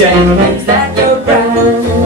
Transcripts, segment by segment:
shame things that go right.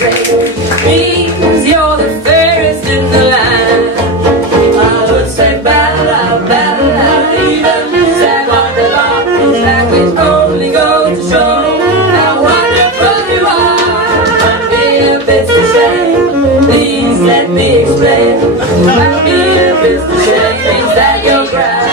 Because you're the fairest in the land. I would say bella, bella, even say what the Lord is like, which only goes to show how wonderful you are. My dear Mr. Shane, please let me explain. My dear Mr. Shane, things that go right.